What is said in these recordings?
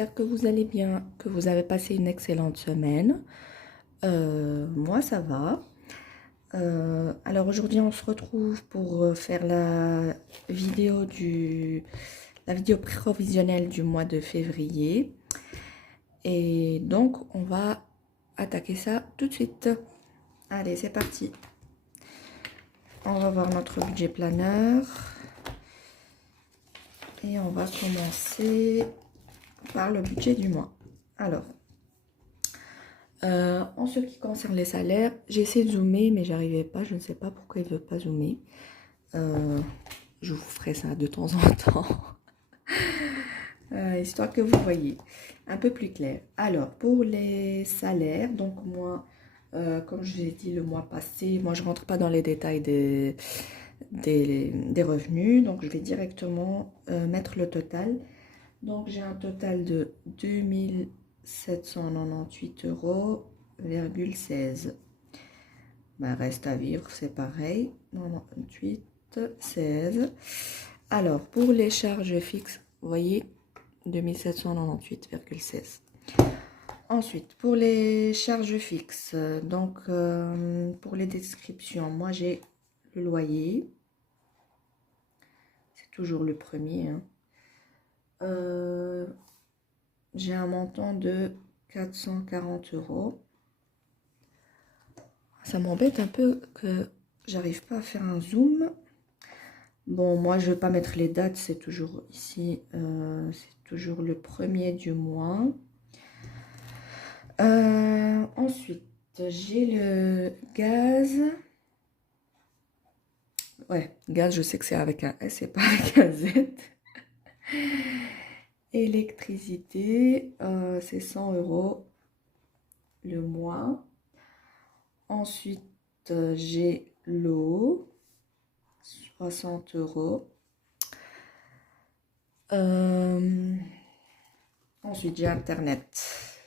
j'espère que vous allez bien, que vous avez passé une excellente semaine. Moi, ça va. Alors aujourd'hui, on se retrouve pour faire la vidéo provisionnelle du mois de février. Et donc, on va attaquer ça tout de suite. Allez, c'est parti. On va voir notre budget planeur. Et on va commencer par le budget du mois. Alors, en ce qui concerne les salaires, j'ai essayé de zoomer, mais j'arrivais pas. Je ne sais pas pourquoi il ne veut pas zoomer. Je vous ferai ça de temps en temps, histoire que vous voyez un peu plus clair. Alors, pour les salaires, donc moi, comme je vous ai dit le mois passé, moi je rentre pas dans les détails des revenus, donc je vais directement mettre le total. Donc j'ai un total de 2798,16 euros. Ben, reste à vivre, c'est pareil. 98, 16. Alors pour les charges fixes, vous voyez, 2798,16. Ensuite, pour les charges fixes, donc pour les descriptions, moi j'ai le loyer. C'est toujours le premier, hein. J'ai un montant de 440 euros. Ça m'embête un peu que j'arrive pas à faire un zoom. Bon, moi je vais pas mettre les dates, c'est toujours ici, c'est toujours le premier du mois. Ensuite, j'ai le gaz. Ouais, gaz, je sais que c'est avec un S, c'est pas avec un Z. Électricité, c'est 100 euros le mois. Ensuite, j'ai l'eau, 60 euros. Ensuite, j'ai Internet.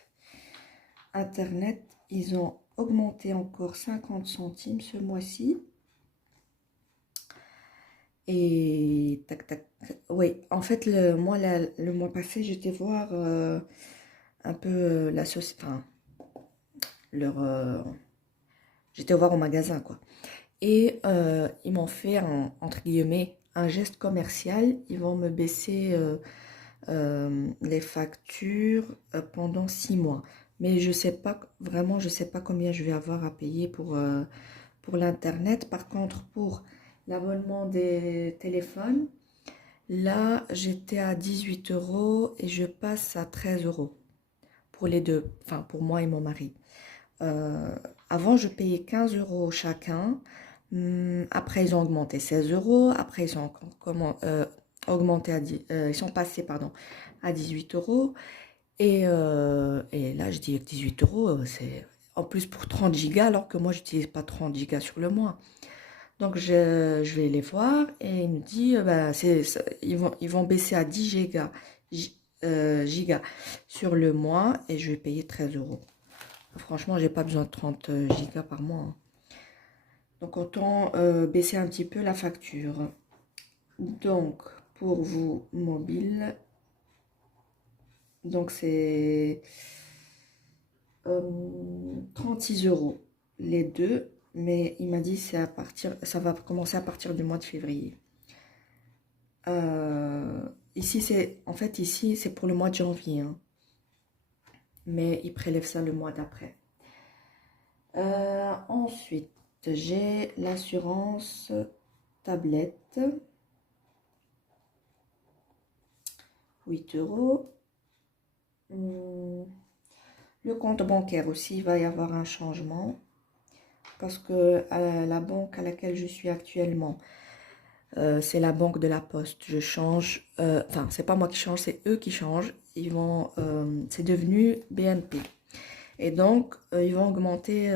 Internet, ils ont augmenté encore 50 centimes ce mois-ci. Et tac tac. Oui, en fait, le mois passé, j'étais voir un peu la société. Enfin, j'étais voir au magasin, quoi. Et ils m'ont fait, entre guillemets, un geste commercial. Ils vont me baisser les factures pendant 6 mois. Mais je sais pas, vraiment, je sais pas combien je vais avoir à payer pour l'Internet. Par contre, pour l'abonnement des téléphones, là, j'étais à 18 euros et je passe à 13 euros pour les deux, enfin pour moi et mon mari. Avant, je payais 15 euros chacun. Après, ils ont augmenté 16 euros. Après, ils ont augmenté ils sont passés, pardon, à 18 euros. Et là, je dis que 18 euros, c'est en plus pour 30 gigas, alors que moi, j'utilise pas 30 gigas sur le mois. Donc, je vais les voir et il me dit, ils vont baisser à 10 gigas sur le mois et je vais payer 13 euros. Franchement, j'ai pas besoin de 30 gigas par mois, hein. Donc, autant baisser un petit peu la facture. Donc, pour vous, mobile, donc c'est 36 euros les deux. Mais il m'a dit c'est à partir, ça va commencer à partir du mois de février. Ici, c'est pour le mois de janvier, hein. Mais il prélève ça le mois d'après. Ensuite, j'ai l'assurance tablette. 8 euros. Le compte bancaire aussi, il va y avoir un changement. Parce que la banque à laquelle je suis actuellement, c'est la banque de la Poste. Je change, enfin, c'est pas moi qui change, c'est eux qui changent. C'est devenu BNP. Et donc, ils vont augmenter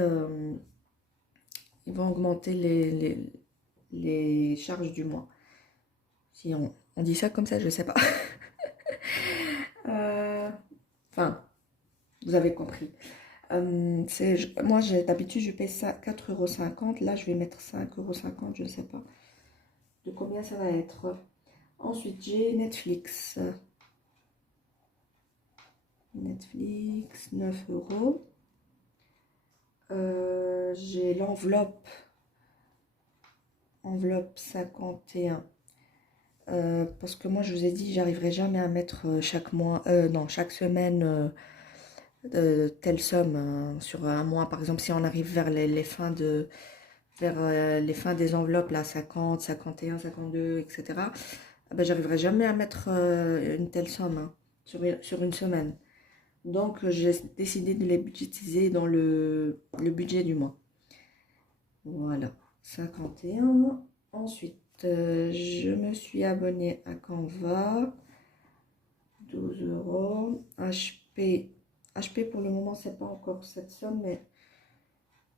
les charges du mois. Si on dit ça comme ça, je sais pas. Enfin, vous avez compris. Moi, d'habitude, je paye ça 4,50 €. Là, je vais mettre 5,50 €, je ne sais pas de combien ça va être. Ensuite, j'ai Netflix. Netflix, 9 euros. J'ai l'enveloppe, enveloppe 51. Parce que moi, je vous ai dit, j'arriverai jamais à mettre chaque mois, non, chaque semaine telle somme sur un mois. Par exemple, si on arrive vers les fins les fins des enveloppes, là, 50, 51, 52, etc. Ah ben, j'arriverai jamais à mettre une telle somme hein, sur une semaine. Donc, j'ai décidé de les budgétiser dans le budget du mois. Voilà, 51. Ensuite, je me suis abonnée à Canva, 12 euros. HP pour le moment, c'est pas encore cette somme, mais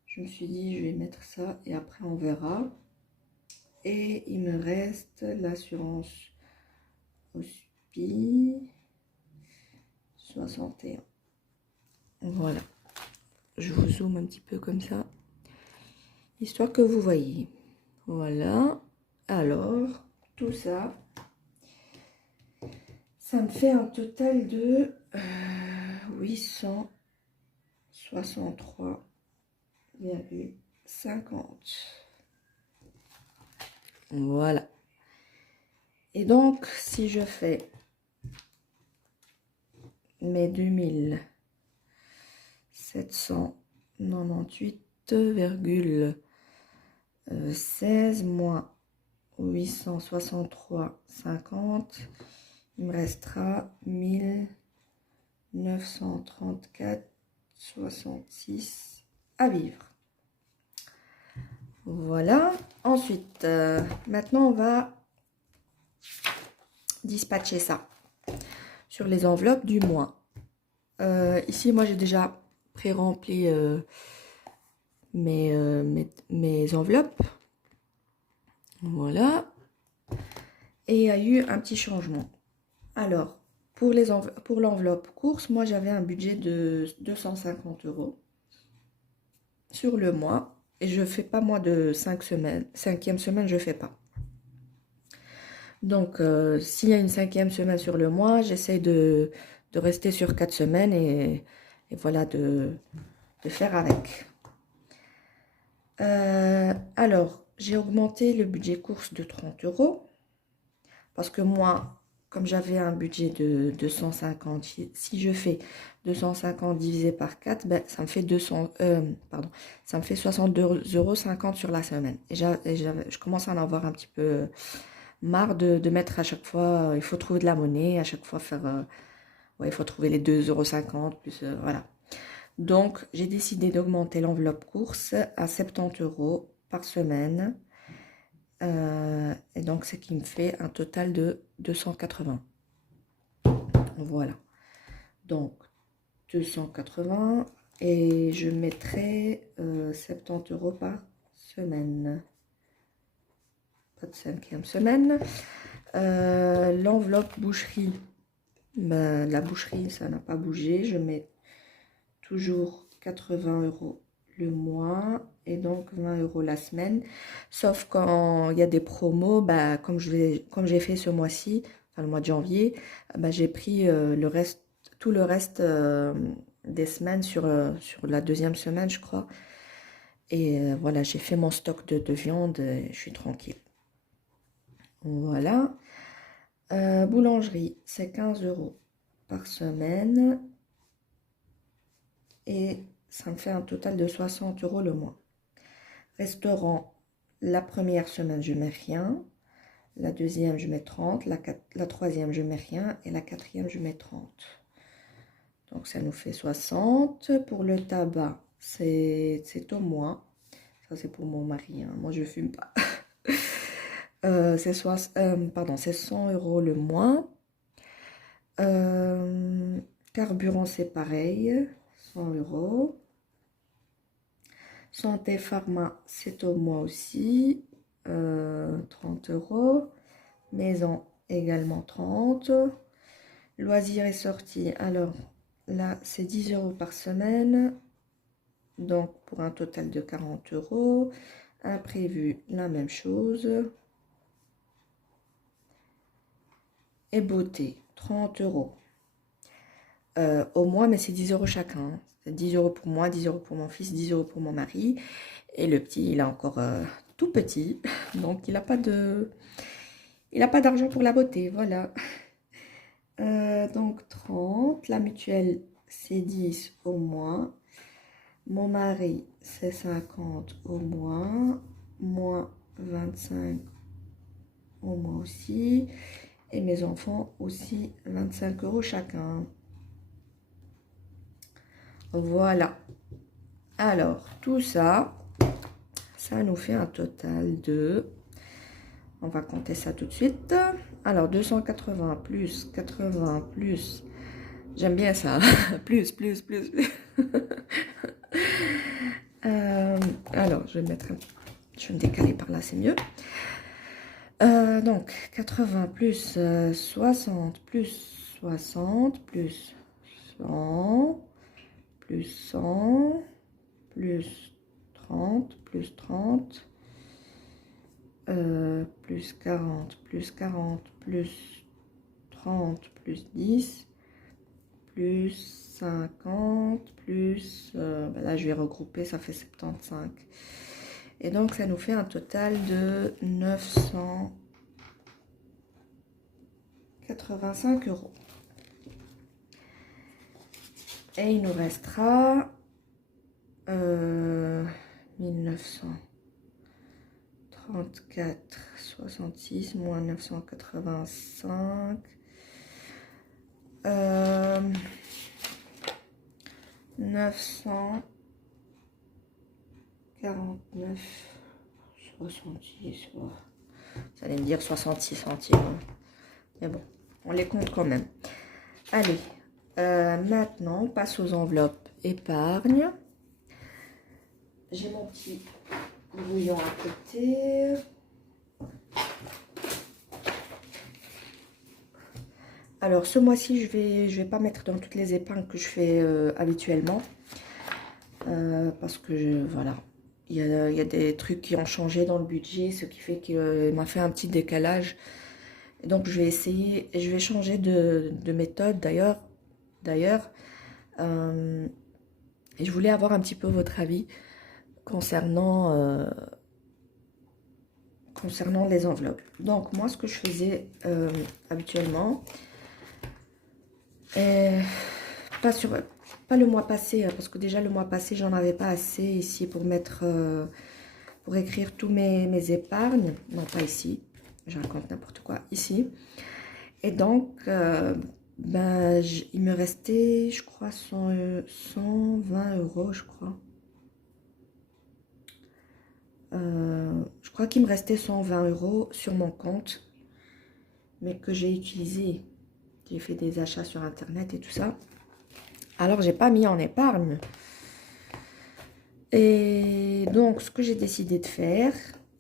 je me suis dit, je vais mettre ça et après on verra. Et il me reste l'assurance Hospi, 61. Voilà, je vous zoome un petit peu comme ça, histoire que vous voyez. Voilà, alors, tout ça, ça me fait un total de 863,50. Voilà. Et donc, si je fais mes 2798,16 moins 863,50, il me restera 1934,66 à vivre. Voilà. Ensuite, maintenant on va dispatcher ça sur les enveloppes du mois. Ici, moi j'ai déjà pré-rempli mes enveloppes. Voilà. Et il y a eu un petit changement. Alors, pour l'enveloppe course, moi j'avais un budget de 250 euros sur le mois. Et je fais pas moins de 5 semaines. 5e semaine, je fais pas. Donc, s'il y a une 5e semaine sur le mois, j'essaie de rester sur 4 semaines et voilà, de faire avec. Alors, j'ai augmenté le budget course de 30 euros. Parce que moi, comme j'avais un budget de 250, si je fais 250 divisé par 4, ben, ça me fait 62,50 € sur la semaine. Et je commence à en avoir un petit peu marre de mettre à chaque fois, il faut trouver de la monnaie, à chaque fois faire, ouais, il faut trouver les 2,50 € plus, voilà. Donc, j'ai décidé d'augmenter l'enveloppe course à 70 € par semaine. Et donc, ce qui me fait un total de 280. Voilà. Donc, 280. Et je mettrai 70 € par semaine. Pas de 5e semaine. L'enveloppe boucherie. Ben, la boucherie, ça n'a pas bougé. Je mets toujours 80 € le mois et donc 20 € la semaine, sauf quand il y a des promos, bah, comme j'ai fait ce mois-ci, enfin le mois de janvier, bah, j'ai pris tout le reste des semaines sur la 2e semaine, je crois. Et voilà, j'ai fait mon stock de viande et je suis tranquille. Voilà. Boulangerie, c'est 15 € par semaine. Et ça me fait un total de 60 € le mois. Restaurant, la première semaine, je mets rien. La 2e, je mets 30. La 3e, je mets rien. Et la 4e, je mets 30. Donc, ça nous fait 60. Pour le tabac, c'est au mois. Ça, c'est pour mon mari. Hein. Moi, je fume pas. C'est 100 € le mois. Carburant, c'est pareil. 100 €. Santé Pharma, c'est au mois aussi, 30 €. Maison, également 30. Loisirs et sorties, alors là, c'est 10 € par semaine. Donc, pour un total de 40 €. Imprévu, la même chose. Et beauté, 30 €. au mois, mais c'est 10 € chacun, hein. C'est 10 € pour moi, 10 € pour mon fils, 10 € pour mon mari. Et le petit, il est encore tout petit, donc il a pas d'argent pour la beauté, voilà. Donc 30, la mutuelle c'est 10 au mois, mon mari c'est 50 au mois, moi 25 au mois aussi, et mes enfants aussi 25 € chacun. Voilà. Alors, tout ça, ça nous fait un total de... On va compter ça tout de suite. Alors, 280 plus 80 plus... J'aime bien ça. plus. Alors, je vais mettre... Je vais me décaler par là, c'est mieux. Donc, 80 plus 60 plus 60 plus 100 plus 100 plus 30 plus 30 plus 40 plus 40 plus 30 plus 10 plus 50 plus... ben là, je vais regrouper, ça fait 75. Et donc, ça nous fait un total de 985 €. Et il nous restera 1934,66 moins 985. 949,70. Vous allez me dire 66 centimes. Mais bon, on les compte quand même. Allez, maintenant, on passe aux enveloppes épargne. J'ai mon petit bouillon à côté. Alors, ce mois-ci, je vais pas mettre dans toutes les épargnes que je fais habituellement. Parce que, voilà, il y a des trucs qui ont changé dans le budget, ce qui fait qu'il m'a fait un petit décalage. Et donc, je vais essayer, je vais changer de méthode d'ailleurs. Et je voulais avoir un petit peu votre avis concernant les enveloppes. Donc, moi, ce que je faisais habituellement, pas le mois passé, parce que déjà le mois passé, j'en avais pas assez ici pour mettre, pour écrire tous mes épargnes. Non, pas ici, je raconte n'importe quoi, ici. Et donc, ben, il me restait, je crois, 120 €, je crois. Je crois qu'il me restait 120 € sur mon compte, mais que j'ai utilisé. J'ai fait des achats sur internet et tout ça. Alors, j'ai pas mis en épargne. Et donc, ce que j'ai décidé de faire,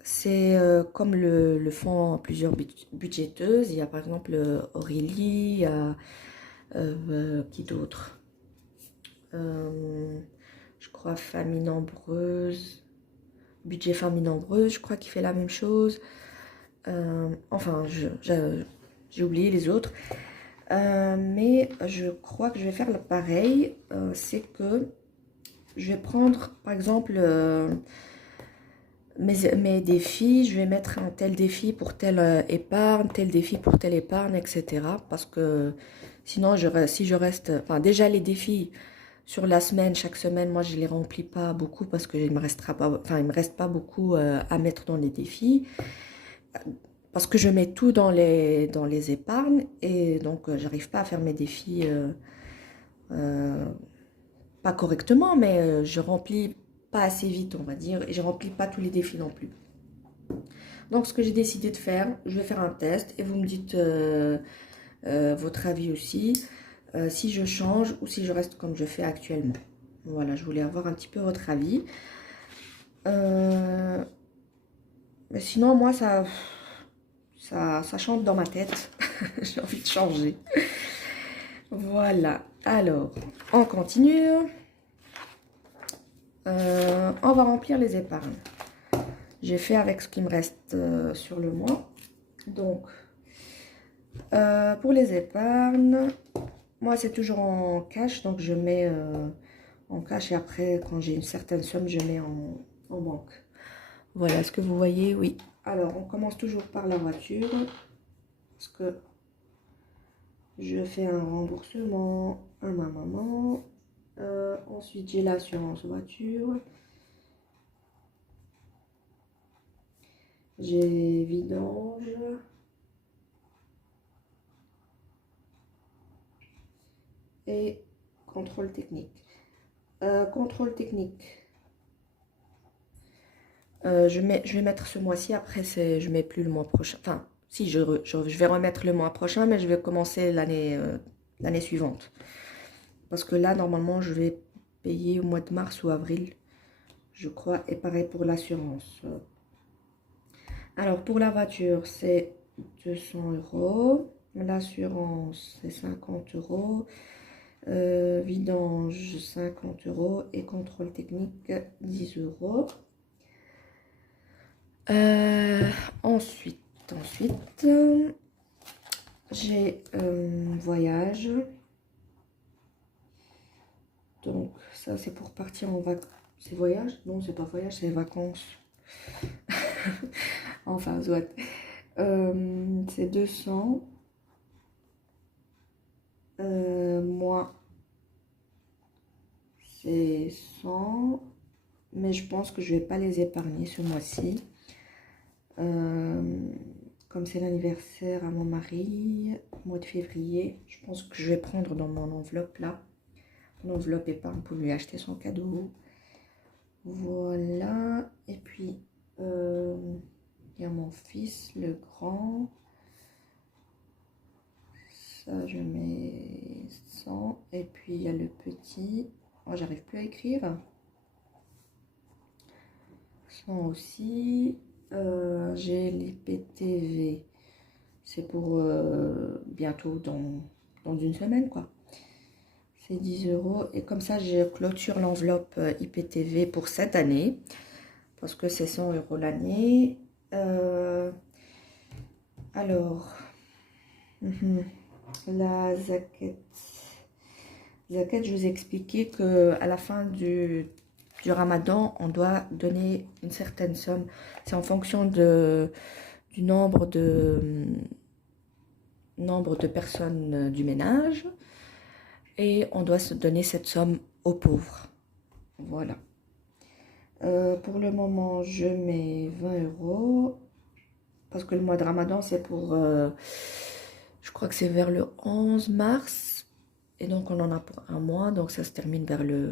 c'est comme le font plusieurs budgéteuses. Il y a par exemple Aurélie, il y a qui d'autre, je crois Famille Nombreuse, Budget Famille Nombreuse, je crois qu'il fait la même chose. Enfin, j'ai oublié les autres. Mais je crois que je vais faire le pareil. C'est que je vais prendre, par exemple, mes défis. Je vais mettre un tel défi pour telle épargne, tel défi pour telle épargne, etc. Parce que sinon, si je reste... Enfin, déjà, les défis sur la semaine, chaque semaine, moi, je ne les remplis pas beaucoup parce qu'il me reste pas beaucoup à mettre dans les défis. Parce que je mets tout dans les épargnes et donc j'arrive pas à faire mes défis pas correctement, mais je remplis pas assez vite, on va dire, et je remplis pas tous les défis non plus. Donc ce que j'ai décidé de faire, je vais faire un test et vous me dites votre avis aussi, si je change ou si je reste comme je fais actuellement. Voilà, je voulais avoir un petit peu votre avis. Mais sinon, moi, ça chante dans ma tête. J'ai envie de changer. Voilà. Alors, on continue. On va remplir les épargnes. J'ai fait avec ce qui me reste sur le mois. Donc, pour les épargnes, moi, c'est toujours en cash, donc je mets en cash et après, quand j'ai une certaine somme, je mets en banque. Voilà ce que vous voyez, oui. Alors, on commence toujours par la voiture, parce que je fais un remboursement à ma maman. Ensuite, j'ai l'assurance voiture. J'ai vidange. Et contrôle technique. Contrôle technique. Je vais mettre ce mois-ci, après je mets plus le mois prochain. Enfin, si, je vais remettre le mois prochain, mais je vais commencer l'année suivante. Parce que là, normalement, je vais payer au mois de mars ou avril, je crois. Et pareil pour l'assurance. Alors, pour la voiture, c'est 200 euros. L'assurance, c'est 50 euros. Vidange, 50 euros. Et contrôle technique, 10 euros. Ensuite, j'ai voyage. Donc, ça, c'est pour partir en vacances. C'est voyage? Non, c'est pas voyage, c'est vacances. Enfin, soit. C'est 200. Moi, c'est 100. Mais je pense que je vais pas les épargner ce mois-ci. Comme c'est l'anniversaire à mon mari, au mois de février, je pense que je vais prendre dans mon enveloppe là. Mon enveloppe épargne pour lui acheter son cadeau. Voilà. Et puis, il y a mon fils, le grand. Ça, je mets 100. Et puis, il y a le petit. Oh, j'arrive plus à écrire. 100 aussi. J'ai les PTV. C'est pour bientôt dans une semaine, quoi. C'est 10 euros. Et comme ça, je clôture l'enveloppe IPTV pour cette année. Parce que c'est 100 euros l'année. Alors, la zaquette. Zaquette, je vous ai expliqué qu'à la fin du ramadan, on doit donner une certaine somme. C'est en fonction du nombre de personnes du ménage. Et on doit se donner cette somme aux pauvres. Voilà. Pour le moment, je mets 20 euros. Parce que le mois de Ramadan, c'est pour... je crois que c'est vers le 11 mars. Et donc, on en a pour un mois. Donc, ça se termine vers le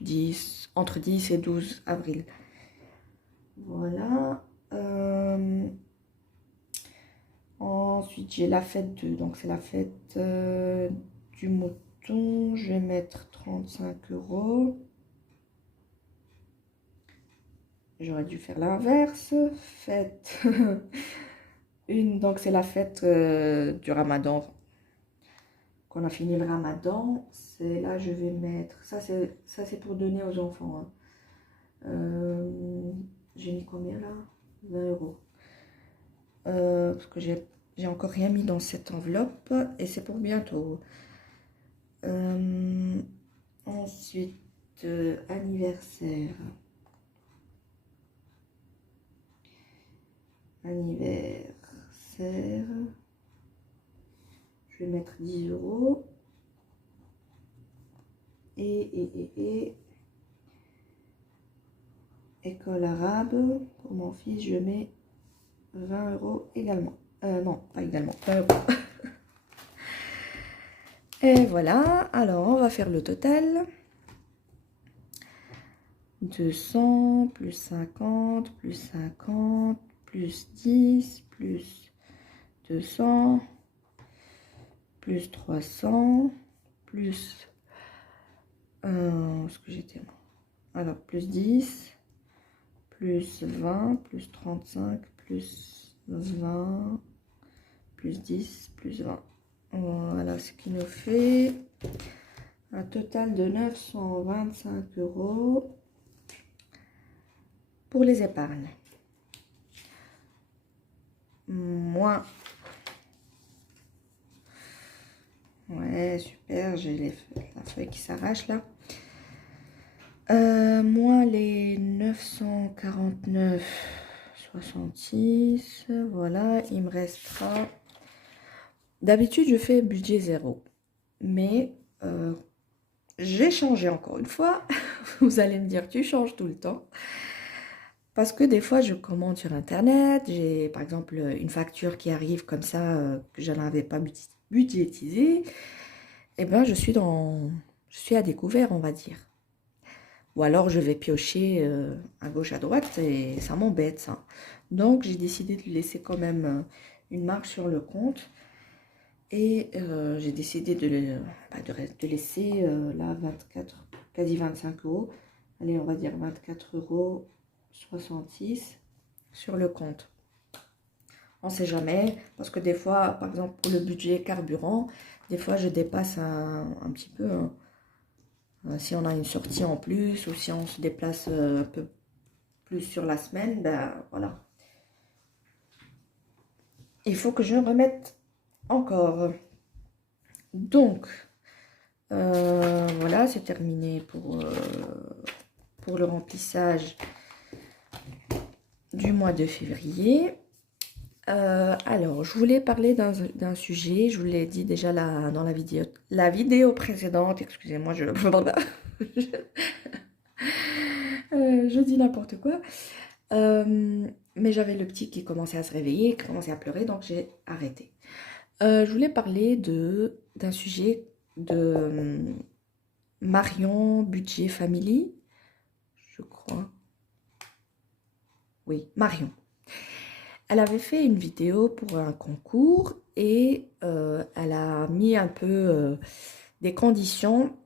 10... Entre 10 et 12 avril. Voilà. Ensuite, j'ai la fête de... Donc, c'est la fête du mouton. Je vais mettre 35 euros. J'aurais dû faire l'inverse. Fête. Donc, c'est la fête du Ramadan. Quand on a fini le Ramadan, c'est là je vais mettre. Ça, c'est pour donner aux enfants. Hein. J'ai mis combien là? 20 euros. Parce que j'ai encore rien mis dans cette enveloppe. Et c'est pour bientôt. Ensuite, anniversaire. Anniversaire. Je vais mettre 10 euros. Et école arabe. Pour mon fils, je mets 20 euros également. Non, pas également. 20 euros. Et voilà. Alors, on va faire le total. 200 plus 50 plus 50 plus 10 plus 200 plus 300 plus ce que j'étais alors plus 10 plus 20 plus 35 plus 20 plus 10 plus 20. Voilà ce qui nous fait un total de 925 euros pour les épargnes. Moins Ouais, super, j'ai la feuille qui s'arrache là. Moins les 949,66, voilà, il me restera... D'habitude, je fais budget zéro, mais j'ai changé encore une fois. Vous allez me dire, tu changes tout le temps. Parce que des fois, je commande sur Internet, j'ai par exemple une facture qui arrive comme ça, que je n'avais pas budgétisée, et ben je suis à découvert, on va dire. Ou alors je vais piocher à gauche, à droite, et ça m'embête ça. Donc j'ai décidé de laisser quand même une marge sur le compte. Et j'ai décidé de laisser là 24, quasi 25 euros. Allez, on va dire 24,66 € sur le compte. On ne sait jamais, parce que des fois, par exemple pour le budget carburant, des fois je dépasse un petit peu. Hein. Si on a une sortie en plus ou si on se déplace un peu plus sur la semaine, ben voilà. Il faut que je remette encore. Donc, voilà, c'est terminé pour le remplissage du mois de février. Alors, je voulais parler d'un sujet, je vous l'ai dit déjà là, dans la vidéo précédente, excusez-moi, je dis n'importe quoi. Mais j'avais le petit qui commençait à se réveiller, qui commençait à pleurer, donc j'ai arrêté. Je voulais parler d'un sujet de Marion Budget Family, je crois. Oui, Marion. Elle avait fait une vidéo pour un concours et elle a mis un peu des conditions.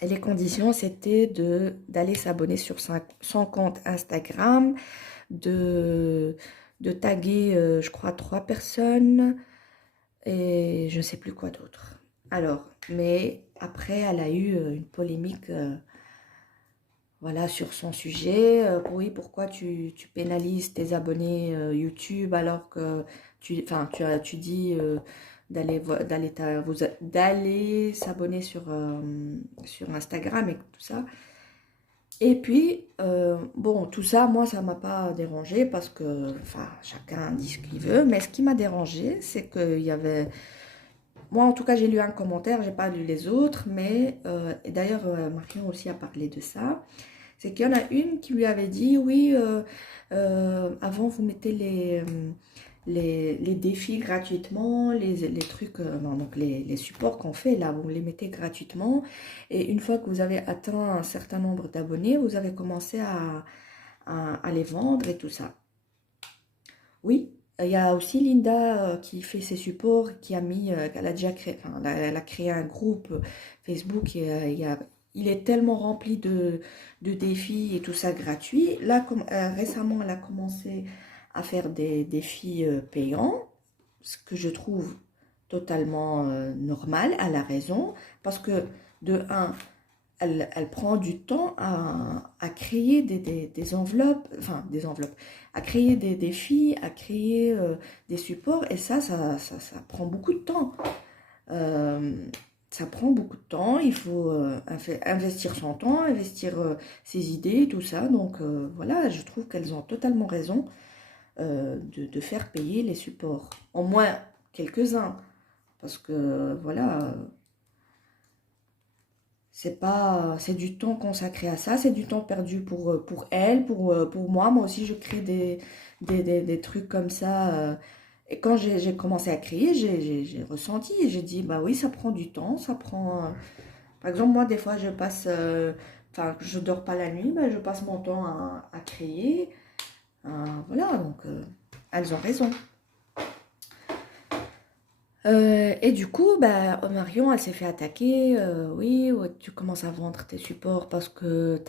Et les conditions, c'était d'aller s'abonner sur son compte Instagram, de taguer, je crois, 3 personnes et je ne sais plus quoi d'autre. Alors, mais après, elle a eu une polémique voilà, sur son sujet. Oui, pourquoi tu pénalises tes abonnés YouTube alors que tu dis d'aller s'abonner sur Instagram et tout ça. Et puis, bon, tout ça, moi, ça m'a pas dérangé parce que, enfin, chacun dit ce qu'il veut. Mais ce qui m'a dérangé, c'est qu'il y avait... Moi, en tout cas, j'ai lu un commentaire, j'ai pas lu les autres, mais... et d'ailleurs, Marion aussi a parlé de ça. C'est qu'il y en a une qui lui avait dit, oui, avant, vous mettez les défis gratuitement, les trucs, non, donc les supports qu'on fait, là, vous les mettez gratuitement. Et une fois que vous avez atteint un certain nombre d'abonnés, vous avez commencé à les vendre et tout ça. Oui, il y a aussi Linda qui fait ses supports, qui a mis, elle a déjà créé, enfin, elle a créé un groupe Facebook et il est tellement rempli de défis et tout ça gratuit. Là, récemment, elle a commencé à faire des défis payants, ce que je trouve totalement normal, elle a raison, parce que de un, elle prend du temps à créer des enveloppes, enfin des enveloppes, à créer des défis, à créer des supports, et ça prend beaucoup de temps. Ça prend beaucoup de temps, il faut investir son temps, investir ses idées, tout ça. Donc voilà, je trouve qu'elles ont totalement raison de faire payer les supports. Au moins quelques-uns, parce que voilà... c'est du temps consacré à ça, c'est du temps perdu pour elle, pour moi. Moi aussi, je crée des trucs comme ça. Et quand j'ai commencé à créer, j'ai ressenti, j'ai dit, bah oui, ça prend du temps, ça prend... Par exemple, moi, des fois, je passe... Enfin, je dors pas la nuit, mais je passe mon temps à créer. Voilà, donc, elles ont raison. Et du coup, bah, Marion, elle s'est fait attaquer. Oui, ouais, tu commences à vendre tes supports parce que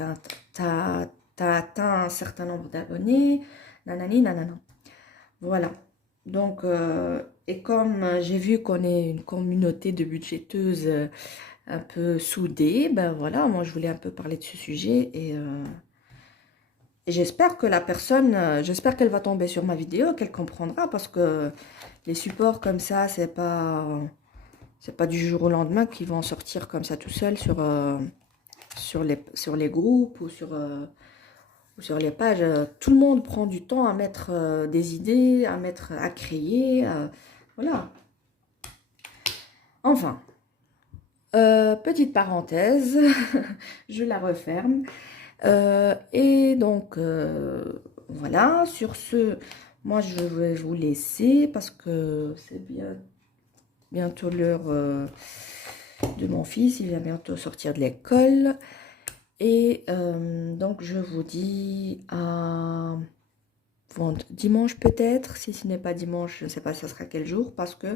t'as atteint un certain nombre d'abonnés. Nanani, nanana. Voilà. Donc, et comme j'ai vu qu'on est une communauté de budgéteuses un peu soudées, ben voilà, moi je voulais un peu parler de ce sujet et j'espère que la personne, j'espère qu'elle va tomber sur ma vidéo, qu'elle comprendra parce que les supports comme ça, c'est pas C'est pas du jour au lendemain qu'ils vont sortir comme ça tout seul sur les groupes ou sur les pages. Tout le monde prend du temps à mettre des idées, à créer. Voilà. Enfin, petite parenthèse, je la referme. Et donc, voilà, sur ce, moi je vais vous laisser parce que c'est bientôt l'heure de mon fils, il va bientôt sortir de l'école. Et donc, je vous dis à dimanche peut-être. Si ce n'est pas dimanche, je ne sais pas ça sera quel jour parce que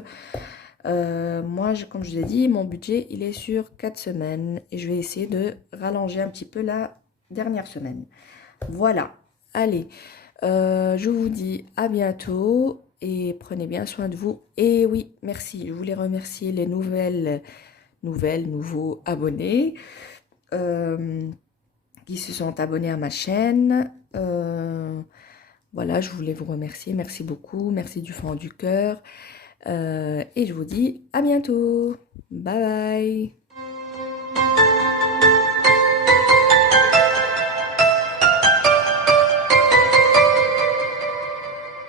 moi, comme je vous ai dit, mon budget, il est sur 4 semaines. Et je vais essayer de rallonger un petit peu la dernière semaine. Voilà. Allez, je vous dis à bientôt et prenez bien soin de vous. Et oui, merci. Je voulais remercier les nouveaux abonnés qui se sont abonnés à ma chaîne. Voilà, je voulais vous remercier. Merci beaucoup. Merci du fond du cœur. Et je vous dis à bientôt. Bye bye.